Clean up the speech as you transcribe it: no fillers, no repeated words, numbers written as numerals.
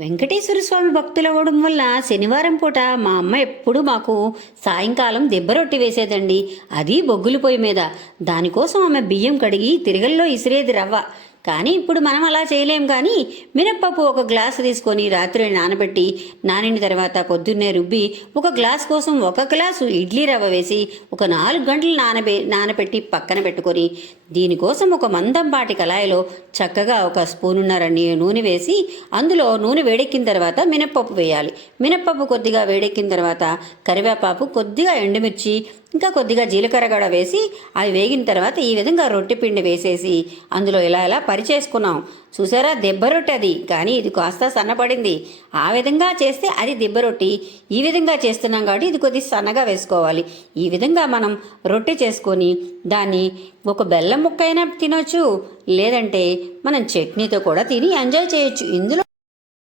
వెంకటేశ్వర స్వామి భక్తులవ్వడం వల్ల శనివారం పూట మా అమ్మ ఎప్పుడు మాకు సాయంకాలం దెబ్బ రొట్టి వేసేదండి. అది బొగ్గుల పొయ్యి మీద. దానికోసం ఆమె బియ్యం కడిగి తిరగల్లో ఇసిరేది రవ్వ. కానీ ఇప్పుడు మనం అలా చేయలేం. కానీ మినప్పప్పు ఒక గ్లాసు తీసుకొని రాత్రి నానబెట్టి నానిన తర్వాత పొద్దున్నే రుబ్బి ఒక గ్లాస్ కోసం ఒక గ్లాసు ఇడ్లీ రవ్వ వేసి ఒక 4 గంటలు నానబెట్టి పక్కన పెట్టుకొని దీనికోసం ఒక మందంపాటి కళాయిలో చక్కగా ఒక స్పూనున్నర నూనె వేసి అందులో నూనె వేడెక్కిన తర్వాత మినప్పప్పు వేయాలి. మినప్పప్పు కొద్దిగా వేడెక్కిన తర్వాత కరివేపాకు, కొద్దిగా ఎండుమిర్చి, ఇంకా కొద్దిగా జీలకర్ర కూడా వేసి అవి వేగిన తర్వాత ఈ విధంగా రొట్టె పిండి వేసేసి అందులో ఇలా పరిచేసుకున్నాం. చూసారా, దెబ్బ రొట్టె అది. కానీ ఇది కాస్త సన్నపడింది. ఆ విధంగా చేస్తే అది దెబ్బ రొట్టి. ఈ విధంగా చేస్తున్నాం కాబట్టి ఇది కొద్దిగా సన్నగా వేసుకోవాలి. ఈ విధంగా మనం రొట్టె చేసుకొని దాన్ని ఒక బెల్లం ముక్క అయినా తినొచ్చు, లేదంటే మనం చట్నీతో కూడా తిని ఎంజాయ్ చేయొచ్చు. ఇందులో